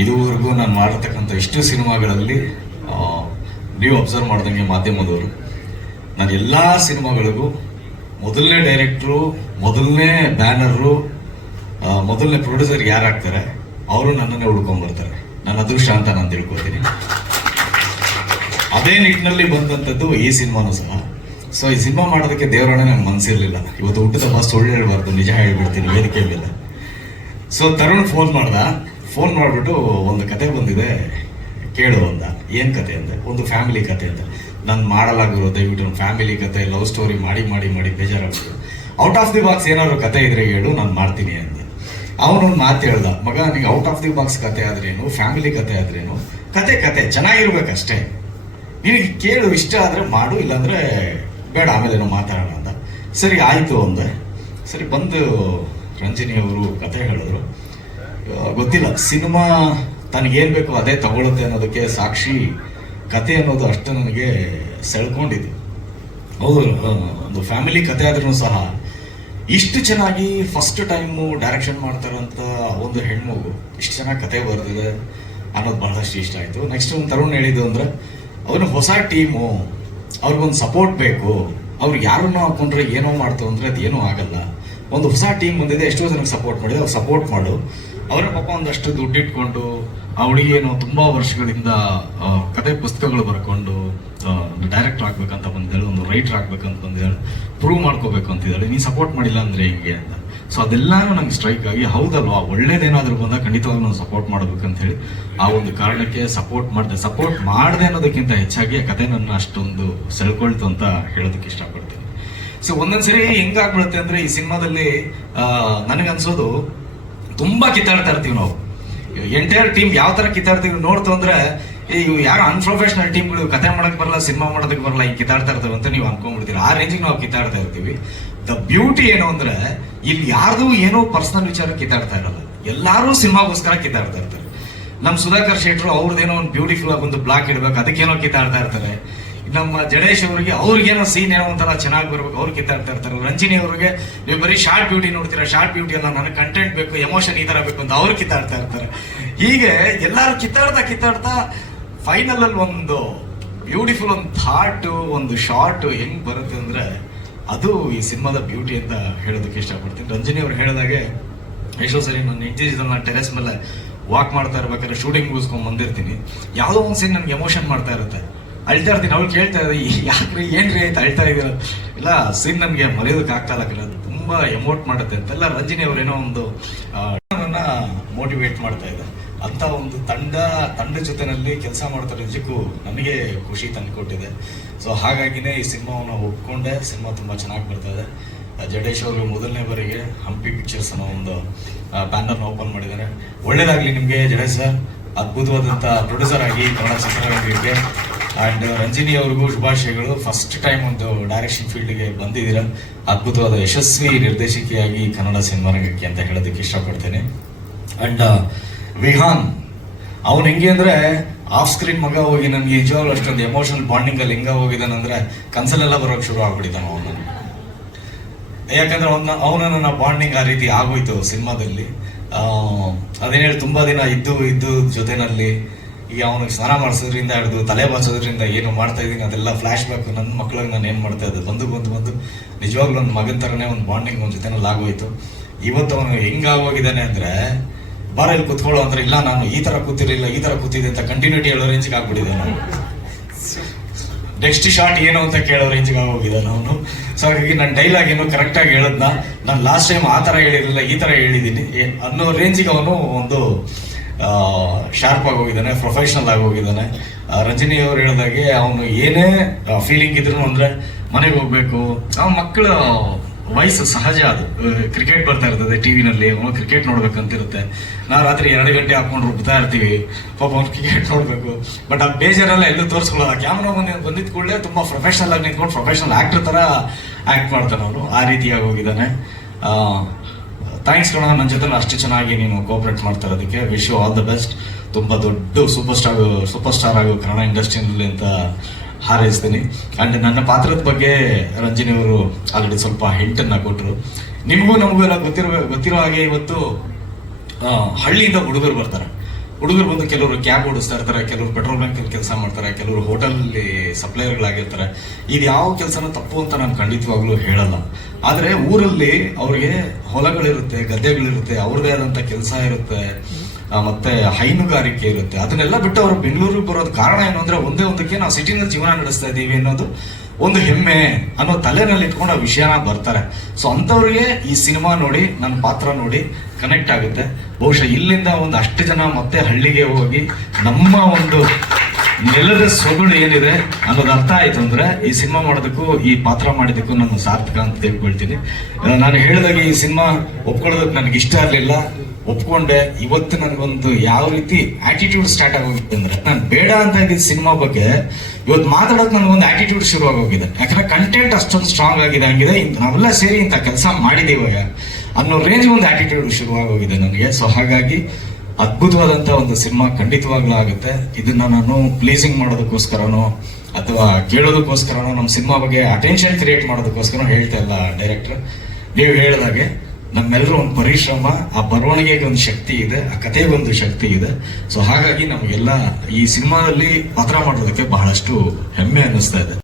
ಇದುವರೆಗೂ ನಾನು ಮಾಡಿರ್ತಕ್ಕಂಥ ಇಷ್ಟು ಸಿನಿಮಾಗಳಲ್ಲಿ ನೀವು ಅಬ್ಸರ್ವ್ ಮಾಡ್ದಂಗೆ ಮಾಧ್ಯಮದವರು, ನಾನು ಎಲ್ಲ ಸಿನಿಮಾಗಳಿಗೂ ಮೊದಲನೇ ಡೈರೆಕ್ಟ್ರು ಮೊದಲನೇ ಬ್ಯಾನರು ಮೊದಲನೇ ಪ್ರೊಡ್ಯೂಸರ್ ಯಾರಾಗ್ತಾರೆ ಅವರು ನನ್ನನ್ನೇ ಹುಡ್ಕೊಂಡ್ಬರ್ತಾರೆ. ನನ್ನ ಅದೃಷ್ಟ ಅಂತ ನಾನು ತಿಳ್ಕೊತೀನಿ. ಅದೇ ನಿಟ್ಟಿನಲ್ಲಿ ಬಂದಂಥದ್ದು ಈ ಸಿನಿಮಾನು ಸಹ. ಸೊ ಈ ಸಿನಿಮಾ ಮಾಡೋದಕ್ಕೆ ದೇವರಣ್ಣ ನಂಗೆ ಮನಸ್ಸಿರಲಿಲ್ಲ ಇವತ್ತು ಹುಟ್ಟಿದ ಬಸ್ ಸುಳ್ಳು ಹೇಳ್ಬಾರ್ದು, ನಿಜ ಹೇಳ್ಬಿಡ್ತೀನಿ ವೇದಿಕೆ ಮೇಲೆ ಸೊ ತರುಣ್ ಫೋನ್ ಮಾಡ್ದ. ಫೋನ್ ಮಾಡಿಬಿಟ್ಟು ಒಂದು ಕತೆ ಬಂದಿದೆ, ಕೇಳು ಅಂದ ಏನು ಕತೆ ಅಂದೆ? ಒಂದು ಫ್ಯಾಮಿಲಿ ಕತೆ ಅಂತ ನಾನು ಮಾಡಲಾಗಿರೋ ದಯವಿಟ್ಟು ಒಂದು ಫ್ಯಾಮಿಲಿ ಕತೆ, ಲವ್ ಸ್ಟೋರಿ ಮಾಡಿ ಮಾಡಿ ಮಾಡಿ ಬೇಜಾರಾಗ್ಬಿಟ್ಟು ಔಟ್ ಆಫ್ ದಿ ಬಾಕ್ಸ್ ಏನಾದ್ರು ಕತೆ ಇದ್ರೆ ಹೇಳು, ನಾನು ಮಾಡ್ತೀನಿ ಅಂದೆ. ಅವನೊಂದು ಮಾತು ಹೇಳ್ದ, ಮಗ, ನಿಂಗೆ ಔಟ್ ಆಫ್ ದಿ ಬಾಕ್ಸ್ ಕತೆ ಆದ್ರೇನು? ಫ್ಯಾಮಿಲಿ ಕತೆ ಆದ್ರೇನು? ಕತೆ ಕತೆ, ಚೆನ್ನಾಗಿರ್ಬೇಕಷ್ಟೇ. ನಿನಗೆ ಕೇಳು, ಇಷ್ಟ ಆದ್ರೆ ಮಾಡು, ಇಲ್ಲಾಂದರೆ ಬೇಡ, ಆಮೇಲೆ ಮಾತಾಡೋಣ ಅಂತ. ಸರಿ, ಆಯ್ತು ಅಂದೆ. ಸರಿ, ಬಂದು ರಂಜನಿ ಅವರು ಕತೆ ಹೇಳಿದ್ರು. ಗೊತ್ತಿಲ್ಲ. ಸಿನಿಮಾ ತನಗೇನು ಬೇಕೋ ಅದೇ ತಗೊಳುತ್ತೆ ಅನ್ನೋದಕ್ಕೆ ಸಾಕ್ಷಿ ಕತೆ ಅನ್ನೋದು ಅಷ್ಟು ನನಗೆ ಸೆಳ್ಕೊಂಡಿದೆ. ಹೌದು ಒಂದು ಫ್ಯಾಮಿಲಿ ಕತೆ ಆದ್ರೂ ಸಹ ಇಷ್ಟು ಚೆನ್ನಾಗಿ ಫಸ್ಟ್ ಟೈಮು ಡೈರೆಕ್ಷನ್ ಮಾಡ್ತಾರಂತ ಒಂದು ಹೆಣ್ಮಗು, ಇಷ್ಟು ಚೆನ್ನಾಗಿ ಕತೆ ಬರ್ತಿದೆ ಅನ್ನೋದು ಬಹಳಷ್ಟು ಇಷ್ಟ ಆಯ್ತು. ನೆಕ್ಸ್ಟ್ ಒಂದು ತರುಣ್ ಹೇಳಿದ್ದು ಅಂದ್ರೆ, ಅವನು ಹೊಸ ಟೀಮು, ಅವ್ರಿಗೊಂದು ಸಪೋರ್ಟ್ ಬೇಕು ಅವ್ರಿಗೆ ಯಾರನ್ನ ಹಾಕೊಂಡ್ರೆ ಏನೋ ಮಾಡ್ತು ಅಂದ್ರೆ ಅದು ಏನೂ ಆಗಲ್ಲ. ಒಂದು ಹೊಸ ಟೀಮ್ ಬಂದಿದೆ, ಎಷ್ಟೋ ಜನಕ್ಕೆ ಸಪೋರ್ಟ್ ಮಾಡಿದೆ, ಅವ್ರು ಸಪೋರ್ಟ್ ಮಾಡು. ಅವರ ಪಾಪ ಒಂದಷ್ಟು ದುಡ್ಡು ಇಟ್ಕೊಂಡು ಆ ಹುಡುಗಿಯೇನೋ ತುಂಬಾ ವರ್ಷಗಳಿಂದ ಕತೆ ಪುಸ್ತಕಗಳು ಬರ್ಕೊಂಡು ಒಂದು ಡೈರೆಕ್ಟರ್ ಆಗ್ಬೇಕಂತ ಬಂದಿದ್ದಾಳೆ, ಒಂದು ರೈಟರ್ ಆಗ್ಬೇಕಂತ ಬಂದಿದ್ದಾಳೆ ಪ್ರೂವ್ ಮಾಡ್ಕೋಬೇಕು ಅಂತಿದ್ದಾಳೆ ನೀನು ಸಪೋರ್ಟ್ ಮಾಡಿಲ್ಲ ಅಂದ್ರೆ ಹಿಂಗೆ ಅಂತ. ಸೊ ಅದೆಲ್ಲಾನು ನಂಗೆ ಸ್ಟ್ರೈಕ್ ಆಗಿ, ಹೌದಲ್ವಾ, ಒಳ್ಳೇದೇನಾದ್ರೂ ಬಂದ ಖಂಡಿತವಾಗ್ಲೂ ನಾನು ಸಪೋರ್ಟ್ ಮಾಡ್ಬೇಕಂತ ಹೇಳಿ, ಆ ಒಂದು ಕಾರಣಕ್ಕೆ ಸಪೋರ್ಟ್ ಮಾಡಿದೆ. ಸಪೋರ್ಟ್ ಮಾಡದೆ ಅನ್ನೋದಕ್ಕಿಂತ ಹೆಚ್ಚಾಗಿ ಆ ಕತೆ ನನ್ನ ಅಷ್ಟೊಂದು ಸೆಳ್ಕೊಳ್ತು ಅಂತ ಹೇಳೋದಕ್ಕೆ ಇಷ್ಟಪಡ್ತೀನಿ. ಸೊ ಒಂದೊಂದ್ಸರಿ ಹೆಂಗಾಗ್ಬಿಡುತ್ತೆ ಅಂದ್ರೆ ಈ ಸಿನಿಮಾದಲ್ಲಿ ನನಗನ್ಸೋದು ತುಂಬಾ ಕಿತ್ತಾಡ್ತಾ ಇರ್ತೀವಿ ನಾವು. ಎಂಟೈರ್ ಟೀಮ್ ಯಾವ ತರ ಕಿತ್ತಾಡ್ತೀವಿ ನೋಡ್ತು ಅಂದ್ರೆ ಇವು ಯಾರು ಅನ್ಪ್ರೊಫೆಷನಲ್ ಟೀಮ್ಗಳು ಕತೆ ಮಾಡಕ್ ಬರಲ್ಲ, ಸಿನಿಮಾ ಮಾಡೋದಕ್ಕೆ ಬರಲ್ಲ, ಹಿಂಗೆ ಕಿತ್ತಾಡ್ತಾ ಇರ್ತಾರೆ ಅಂತ ನೀವು ಅನ್ಕೊಂಡ್ಬಿಡ್ತೀರಿ? ಆ ರೇಂಜಿಗೆ ನಾವು ಕಿತ್ತಾಡ್ತಾ ಇರ್ತೀವಿ. ದ ಬ್ಯೂಟಿ ಏನು ಅಂದ್ರೆ, ಇಲ್ಲಿ ಯಾರ್ದು ಏನೋ ಪರ್ಸನಲ್ ವಿಚಾರ ಕಿತ್ತಾಡ್ತಾ ಇರಲ್ಲ. ಎಲ್ಲರೂ ಸಿನಿಮಾಗೋಸ್ಕರ ಕಿತ್ತಾಡ್ತಾ ಇರ್ತಾರೆ. ನಮ್ಮ ಸುಧಾಕರ್ ಶೆಟ್ರು ಅವ್ರದ್ದೇನೋ ಒಂದು ಬ್ಯೂಟಿಫುಲ್ ಆಗಿ ಒಂದು ಬ್ಲಾಕ್ ಇಡ್ಬೇಕು, ಅದಕ್ಕೇನೋ ಕಿತ್ತಾಡ್ತಾ ಇರ್ತಾರೆ. ನಮ್ಮ ಜಡೇಶ್ ಅವರಿಗೆ ಅವ್ರಿಗೇನೋ ಸೀನ್ ಏನೋ ಒಂಥರ ಚೆನ್ನಾಗಿ ಬರ್ಬೇಕು. ಅವ್ರು ಕಿತ್ತಾಡ್ತಾ ಇರ್ತಾರೆ. ರಂಜಿನಿ ಅವರಿಗೆ, ನೀವು ಬರೀ ಶಾರ್ಟ್ ಬ್ಯೂಟಿ ನೋಡ್ತೀರಾ? ಶಾರ್ಟ್ ಬ್ಯೂಟಿ ಅಲ್ಲ, ನನಗೆ ಕಂಟೆಂಟ್ ಬೇಕು ಎಮೋಷನ್ ಈ ತರ ಬೇಕು ಅಂತ ಅವ್ರು ಕಿತ್ತಾಡ್ತಾ ಇರ್ತಾರೆ. ಹೀಗೆ ಎಲ್ಲರೂ ಕಿತ್ತಾಡ್ತಾ ಕಿತ್ತಾಡ್ತಾ ಫೈನಲ್ ಅಲ್ಲಿ ಒಂದು ಬ್ಯೂಟಿಫುಲ್ ಒಂದು ಥಾಟು ಒಂದು ಶಾರ್ಟ್ ಹೆಂಗ್ ಬರುತ್ತೆ ಅಂದ್ರೆ, ಅದು ಈ ಸಿನಿಮಾದ ಬ್ಯೂಟಿ ಅಂತ ಹೇಳೋದಕ್ಕೆ ಇಷ್ಟಪಡ್ತೀನಿ. ರಂಜಿನಿ ಅವ್ರು ಹೇಳಿದಾಗೆ ಎಷ್ಟೋ ಸರಿ, ನಾನು ಜೊತೆ ನಾನು ಟೆರೆಸ್ ಮೇಲೆ ವಾಕ್ ಮಾಡ್ತಾ ಇರ್ಬೇಕಾದ್ರೆ ಶೂಟಿಂಗ್ ಮುಗಿಸ್ಕೊಂಡ್ ಬಂದಿರ್ತೀನಿ. ಯಾವುದೋ ಒಂದು ಸೀನ್ ನನಗೆ ಎಮೋಷನ್ ಮಾಡ್ತಾ ಇರುತ್ತೆ. ಅಳ್ತಾ ಇರ್ತೀನಿ ಅವ್ಳು ಕೇಳ್ತಾ ಇದ್ದೆ ಯಾಕ್ರಿ ಏನ್ರಿ ಅಂತ ಅಳ್ತಾ ಇದ್ದೀರ ಇಲ್ಲ ಸೀನ್ ನನಗೆ ಮರೆಯೋದಕ್ಕೆ ಇಲ್ಲ ಕಣೆ, ಅದು ತುಂಬಾ ಎಮೋಟ್ ಮಾಡುತ್ತೆ ಅಂತೆಲ್ಲ ರಂಜಿನಿ ಅವರೇನೋ ಒಂದು ಮೋಟಿವೇಟ್ ಮಾಡ್ತಾ ಇದ್ದಾರೆ. ಅಂತ ಒಂದು ತಂಡ ತಂಡ ಜೊತೆನಲ್ಲಿ ಕೆಲಸ ಮಾಡ್ತಾರೆ ನಿಜಕ್ಕೂ ನನಗೆ ಖುಷಿ ತಂದುಕೊಟ್ಟಿದೆ. ಸೊ ಹಾಗಾಗಿನೇ ಈ ಸಿನಿಮಾವನ್ನು ಒಪ್ಕೊಂಡೆ. ಸಿನಿಮಾ ತುಂಬಾ ಚೆನ್ನಾಗಿ ಬರ್ತಾ ಇದೆ. ಜಡೇಶ್ ಅವರು ಮೊದಲನೇ ಬಾರಿಗೆ ಹಂಪಿ ಪಿಕ್ಚರ್ಸ್ ಅನ್ನೋ ಒಂದು ಬ್ಯಾನರ್ನ ಓಪನ್ ಮಾಡಿದ್ದಾರೆ. ಒಳ್ಳೇದಾಗ್ಲಿ ನಿಮಗೆ ಜಡೇಶ್ ಸರ್. ಅದ್ಭುತವಾದಂಥ ಪ್ರೊಡ್ಯೂಸರ್ ಆಗಿ ಕನ್ನಡ ಚಿತ್ರರಂಗಕ್ಕೆ. ಅಂಡ್ ರಂಜಿನಿ ಅವ್ರಿಗೂ ಶುಭಾಶಯಗಳು. ಫಸ್ಟ್ ಟೈಮ್ ಒಂದು ಡೈರೆಕ್ಷನ್ ಫೀಲ್ಡ್ಗೆ ಬಂದಿದ್ದೀರಾ. ಅದ್ಭುತವಾದ ಯಶಸ್ವಿ ನಿರ್ದೇಶಕಿಯಾಗಿ ಕನ್ನಡ ಸಿನಿಮಾ ರಂಗಕ್ಕೆ ಅಂತ ಹೇಳೋದಕ್ಕೆ ಇಷ್ಟಪಡ್ತೇನೆ. ಅಂಡ್ ವಿಹಾನ್, ಅವನು ಹೆಂಗೆ ಅಂದರೆ ಆಫ್ ಸ್ಕ್ರೀನ್ ಮಗ ಹೋಗಿ ನನಗೆ ನಿಜವಾಗ್ಲೂ ಅಷ್ಟೊಂದು ಎಮೋಷನಲ್ ಬಾಂಡಿಂಗ್ ಅಲ್ಲಿ ಹೆಂಗ ಹೋಗಿದ್ದಾನಂದ್ರೆ ಕನ್ಸಲೆಲ್ಲ ಬರೋಕ್ ಶುರು ಆಗ್ಬಿಟ್ಟಿದ್ದಾನ ಅವನು. ಯಾಕಂದ್ರೆ ಅವನ ಅವನ ನನ್ನ ಬಾಂಡಿಂಗ್ ಆ ರೀತಿ ಆಗೋಯ್ತು ಸಿನಿಮಾದಲ್ಲಿ. ಅದೇನೇಳಿ ತುಂಬಾ ದಿನ ಇದ್ದು ಇದ್ದು ಜೊತೆನಲ್ಲಿ ಈಗ ಅವನಿಗೆ ಸ್ನಾನ ಮಾಡಿಸೋದ್ರಿಂದ ಹಿಡಿದು ತಲೆ ಬಾಚೋದ್ರಿಂದ ಏನು ಮಾಡ್ತಾ ಇದ್ದೀನಿ, ಅದೆಲ್ಲ ಫ್ಲಾಶ್ ಬ್ಯಾಕ್ ನನ್ನ ಮಕ್ಕಳಿಗೆ ನಾನು ಏನು ಮಾಡ್ತಾ ಇದ್ದೆ. ಬಂದು ಬಂದು ಬಂದು ನಿಜವಾಗ್ಲೂ ಒಂದು ಮಗನ ಥರನೇ ಒಂದು ಬಾಂಡಿಂಗ್ ಒಂದು ಜೊತೆ ಆಗೋಯ್ತು ಇವತ್ತು ಅವನು ಹೆಂಗಾಗೋಗಿದ್ದಾನೆ ಅಂದ್ರೆ, ಬಾರ ಇಲ್ಲಿ ಕುತ್ಕೊಳ್ಳೋ ಅಂದ್ರೆ ಇಲ್ಲ ನಾನು ಈ ತರ ಕೂತಿರ್ಲಿಲ್ಲ, ಈ ತರ ಕೂತಿದ್ದೆ ಅಂತ ಕಂಟಿನ್ಯೂಟಿ ಹೇಳೋ ರೇಂಜ್ಗೆ ಆಗ್ಬಿಟ್ಟಿದೆ ನಾನು ನೆಕ್ಸ್ಟ್ ಶಾಟ್ ಏನು ಅಂತ ಕೇಳೋ ರೇಂಜ್ಗೆ ಆಗೋಗಿದ್ದಾನೆ ಅವನು. ಸೊ ಹಾಗಾಗಿ ನನ್ನ ಡೈಲಾಗ್ ಏನು ಕರೆಕ್ಟಾಗಿ ಹೇಳದ್ನ. ನಾನು ಲಾಸ್ಟ್ ಟೈಮ್ ಆ ತರ ಹೇಳಿರಲಿಲ್ಲ, ಈ ತರ ಹೇಳಿದ್ದೀನಿ. ಅನ್ನೋ ರೇಂಜಿಗೆ ಅವನು ಒಂದು ಶಾರ್ಪ್ ಆಗಿ ಹೋಗಿದ್ದಾನೆ ಪ್ರೊಫೆಷನಲ್ ಆಗಿ ಹೋಗಿದ್ದಾನೆ. ರಜನಿ ಅವರು ಅವ್ರು ಹೇಳಿದಾಗೆ ಅವನು ಏನೇ ಫೀಲಿಂಗ್ ಇದ್ರು ಅಂದ್ರೆ ಮನೆಗೆ ಹೋಗ್ಬೇಕು. ಅವನ ಮಕ್ಕಳ ವಯಸ್ಸು ಸಹಜ ಅದು. ಕ್ರಿಕೆಟ್ ಬರ್ತಾ ಇರ್ತದೆ ಟಿವಿನಲ್ಲಿ ಅವನು ಕ್ರಿಕೆಟ್ ನೋಡ್ಬೇಕಂತಿರುತ್ತೆ. ನಾವು ರಾತ್ರಿ ಎರಡು ಗಂಟೆ ಹಾಕೊಂಡು ರುಬ್ತಾ ಇರ್ತೀವಿ. ಪಾಪ ಅವ್ನು ಕ್ರಿಕೆಟ್ ನೋಡ್ಬೇಕು. ಬಟ್ ಆ ಬೇಜಾರೆಲ್ಲ ಎಲ್ಲೂ ತೋರಿಸ್ಕೊಳ್ಳೋಲ್ಲ. ಕ್ಯಾಮ್ರಾ ಬಂದ ಬಂದಿದ್ದ ಕೂಡಲೇ ತುಂಬ ಪ್ರೊಫೆಷನಲ್ ಆಗಿ ನಿಂತ್ಕೊಂಡು ಪ್ರೊಫೆಷನಲ್ ಆಕ್ಟರ್ ತರ ಆಕ್ಟ್ ಮಾಡ್ತಾನೆ ಅವನು. ಆ ರೀತಿಯಾಗಿ ಹೋಗಿದ್ದಾನೆ. ಥ್ಯಾಂಕ್ಸ್ ಕಣ ನನ್ನ ಜೊತೆ ಅಷ್ಟು ಚೆನ್ನಾಗಿ ನೀನು ಕೋಪರೇಟ್ ಮಾಡ್ತಾ ಇರೋದಕ್ಕೆ. Wish you all the best ತುಂಬ ದೊಡ್ಡ ಸೂಪರ್ ಸ್ಟಾರ್ ಸೂಪರ್ ಸ್ಟಾರ್ ಆಗೋ ಕನ್ನಡ ಇಂಡಸ್ಟ್ರಿನಲ್ಲಿ ಅಂತ ಹಾರೈಸ್ತೀನಿ. ಅಂಡ್ ನನ್ನ ಪಾತ್ರದ ಬಗ್ಗೆ ರಂಜಿನಿ ಅವರು ಆಲ್ರೆಡಿ ಸ್ವಲ್ಪ ಹೆಂಟನ್ನು ಕೊಟ್ಟರು ನಿಮಗೂ ನಮಗೂ ಎಲ್ಲ ಗೊತ್ತಿರೋ ಗೊತ್ತಿರೋ ಹಾಗೆ ಇವತ್ತು ಹಳ್ಳಿಯಿಂದ ಹುಡುಗರು ಬರ್ತಾರೆ. ಹುಡುಗರು ಬಂದು ಕೆಲವರು ಕ್ಯಾಬ್ ಓಡಿಸ್ತಾ ಇರ್ತಾರೆ, ಕೆಲವರು ಪೆಟ್ರೋಲ್ ಬ್ಯಾಂಕ್ ಅಲ್ಲಿ ಕೆಲಸ ಮಾಡ್ತಾರೆ, ಕೆಲವರು ಹೋಟೆಲ್ ಸಪ್ಲೈಯರ್ಗಳಾಗಿರ್ತಾರೆ ಇದು ಯಾವ ಕೆಲಸನ ತಪ್ಪು ಅಂತ ನಾನು ಖಂಡಿತವಾಗ್ಲೂ ಹೇಳಲ್ಲ. ಆದ್ರೆ ಊರಲ್ಲಿ ಅವ್ರಿಗೆ ಹೊಲಗಳಿರುತ್ತೆ, ಗದ್ದೆಗಳಿರುತ್ತೆ ಅವ್ರದೇ ಆದಂತ ಕೆಲಸ ಇರುತ್ತೆ ಮತ್ತೆ ಹೈನುಗಾರಿಕೆ ಇರುತ್ತೆ. ಅದನ್ನೆಲ್ಲ ಬಿಟ್ಟು ಅವರು ಬೆಂಗಳೂರಿಗೆ ಬರೋದು ಕಾರಣ ಏನು ಅಂದ್ರೆ ಒಂದೇ ಒಂದಕ್ಕೆ ನಾವು ಸಿಟಿನಲ್ಲಿ ಜೀವನ ನಡೆಸ್ತಾ ಇದ್ದೀವಿ ಅನ್ನೋದು ಒಂದು ಹೆಮ್ಮೆ ಅನ್ನೋ ತಲೆನಲ್ಲಿ ಇಟ್ಕೊಂಡು ಆ ವಿಷಯನ ಬರ್ತಾರೆ. ಸೊ ಅಂಥವ್ರಿಗೆ ಈ ಸಿನಿಮಾ ನೋಡಿ, ನನ್ನ ಪಾತ್ರ ನೋಡಿ ಕನೆಕ್ಟ್ ಆಗುತ್ತೆ. ಬಹುಶಃ ಇಲ್ಲಿಂದ ಒಂದು ಅಷ್ಟು ಜನ ಮತ್ತೆ ಹಳ್ಳಿಗೆ ಹೋಗಿ ನಮ್ಮ ಒಂದು ನೆಲದ ಸೊಗಡು ಏನಿದೆ ಅನ್ನೋದು ಅರ್ಥ ಆಯ್ತು ಅಂದ್ರೆ ಈ ಸಿನಿಮಾ ಮಾಡೋದಕ್ಕೂ, ಈ ಪಾತ್ರ ಮಾಡಿದಕ್ಕೂ ನಾನು ಸಾರ್ಥಕ ಅಂತ ತಿಳ್ಕೊಳ್ತೀನಿ. ನಾನು ಹೇಳಿದಾಗ ಈ ಸಿನಿಮಾ ಒಪ್ಕೊಳ್ಳೋದಕ್ಕೆ ನನಗೆ ಇಷ್ಟ ಇರಲಿಲ್ಲ. ಒಪ್ಕೊಂಡೆ, ಇವತ್ತು ನನಗೊಂದು ಯಾವ ರೀತಿ ಆಟಿಟ್ಯೂಡ್ ಸ್ಟಾರ್ಟ್ ಆಗೋಗಿದೆ ಅಂದ್ರೆ, ನಾನು ಬೇಡ ಅಂತ ಇದ್ದಿದ್ದ ಸಿನಿಮಾ ಬಗ್ಗೆ, ಇವತ್ತು ಮಾತಾಡೋಕೆ ನನಗೊಂದು ಆಟಿಟ್ಯೂಡ್ ಶುರು ಆಗೋಗಿದೆ. ಯಾಕಂದ್ರೆ ಕಂಟೆಂಟ್ ಅಷ್ಟೊಂದು ಸ್ಟ್ರಾಂಗ್ ಆಗಿದೆ, ಹಂಗಿದೆ ನಾವೆಲ್ಲ ಸೇರಿ ಇಂಥ ಕೆಲಸ ಮಾಡಿದೀವಾಗ ಅನ್ನೋ ರೇಂಜ್ ಒಂದು ಆಟಿಟ್ಯೂಡ್ ಶುರು ಆಗೋಗಿದೆ ನನಗೆ. ಸೊ ಹಾಗಾಗಿ, ಅದ್ಭುತವಾದಂತ ಒಂದು ಸಿನಿಮಾ ಖಂಡಿತವಾಗ್ಲೂ ಆಗುತ್ತೆ ಇದನ್ನ ನಾನು ಪ್ಲೀಸಿಂಗ್ ಮಾಡೋದಕ್ಕೋಸ್ಕರನೋ, ಅಥವಾ ಕೇಳೋದಕ್ಕೋಸ್ಕರನೋ ನಮ್ಮ ಸಿನಿಮಾ ಬಗ್ಗೆ ಅಟೆನ್ಷನ್ ಕ್ರಿಯೇಟ್ ಮಾಡೋದಕ್ಕೋಸ್ಕರ ಹೇಳ್ತಾ ಇಲ್ಲ ಡೈರೆಕ್ಟರ್ ನೀವು ಹೇಳಿದಾಗೆ ನಮ್ಮೆಲ್ಲರೂ ಒಂದು ಪರಿಶ್ರಮ, ಆ ಬರವಣಿಗೆಗೆ ಒಂದು ಶಕ್ತಿ ಇದೆ, ಆ ಕಥೆಗೆ ಒಂದು ಶಕ್ತಿ ಇದೆ. ಸೊ ಹಾಗಾಗಿ ನಮಗೆಲ್ಲ ಈ ಸಿನಿಮಾದಲ್ಲಿ ಪಾತ್ರ ಮಾಡೋದಕ್ಕೆ ಬಹಳಷ್ಟು ಹೆಮ್ಮೆ ಅನ್ನಿಸ್ತಾ ಇದೆ.